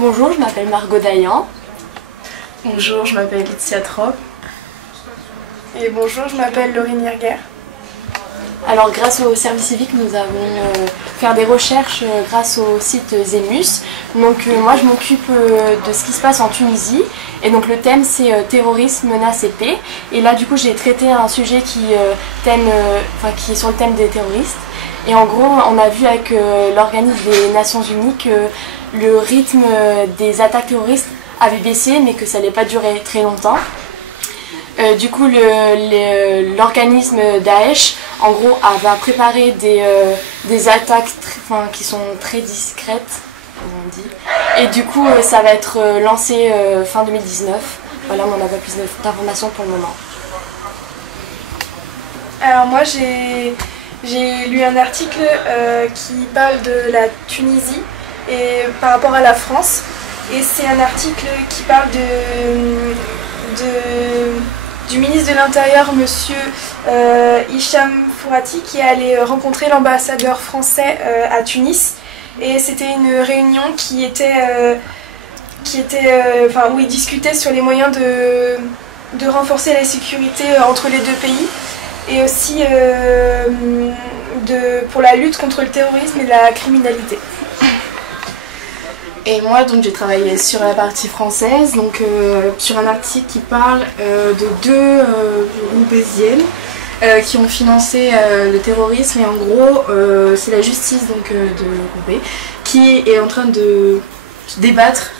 Bonjour, je m'appelle Margot Dayan. Bonjour, je m'appelle Laetitia Trop. Et bonjour, je m'appelle Laurine Yerguer. Alors grâce au service civique, nous avons fait des recherches grâce au site Zemus. Donc moi je m'occupe de ce qui se passe en Tunisie. Et donc le thème c'est terrorisme, menace et paix. Et là du coup j'ai traité un sujet qui est sur le thème des terroristes. Et en gros on a vu avec l'organisme des Nations Unies que le rythme des attaques terroristes avait baissé mais que ça n'allait pas durer très longtemps. Du coup l'organisme Daesh en gros va préparer des attaques qui sont très discrètes, comme on dit. Et du coup ça va être lancé fin 2019. Voilà, on n'a pas plus d'informations pour le moment. Alors moi j'ai lu un article qui parle de la Tunisie et par rapport à la France. Et c'est un article qui parle du ministre de l'Intérieur, monsieur Hicham Fourati, qui est allé rencontrer l'ambassadeur français à Tunis. Et c'était une réunion où ils discutaient sur les moyens de renforcer la sécurité entre les deux pays. Et aussi pour la lutte contre le terrorisme et la criminalité. Et moi donc j'ai travaillé sur la partie française, donc sur un article qui parle de deux roubaisiennes qui ont financé le terrorisme, et en gros c'est la justice donc, de Roubaix qui est en train de débattre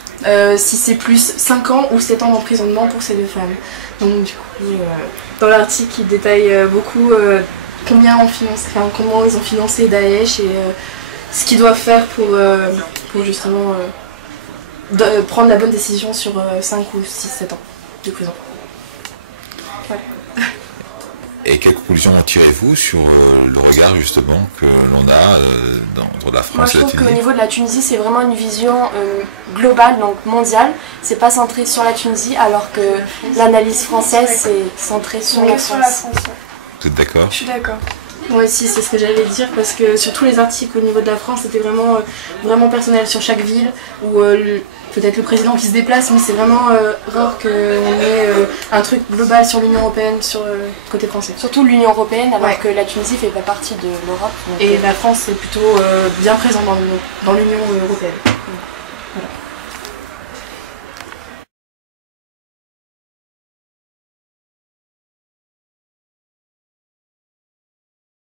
si c'est plus 5 ans ou 7 ans d'emprisonnement pour ces deux femmes. Donc du coup dans l'article il détaille beaucoup comment ils ont financé Daesh et ce qu'ils doivent faire pour justement prendre la bonne décision sur 5 ou 6, 7 ans de prison. Voilà. Et quelles conclusions tirez-vous sur le regard justement que l'on a entre la France et la Tunisie? Moi je trouve qu'au niveau de la Tunisie c'est vraiment une vision globale, donc mondiale. C'est pas centré sur la Tunisie alors que l'analyse française c'est centré sur la France. Vous êtes d'accord? Je suis d'accord. Moi aussi c'est ce que j'allais dire, parce que sur tous les articles au niveau de la France c'était vraiment personnel sur chaque ville, ou peut-être le président qui se déplace, mais c'est vraiment rare qu'on ait un truc global sur l'Union Européenne sur côté français. Surtout l'Union Européenne alors que la Tunisie fait pas partie de l'Europe. Et la France est plutôt bien présente dans l'Union Européenne.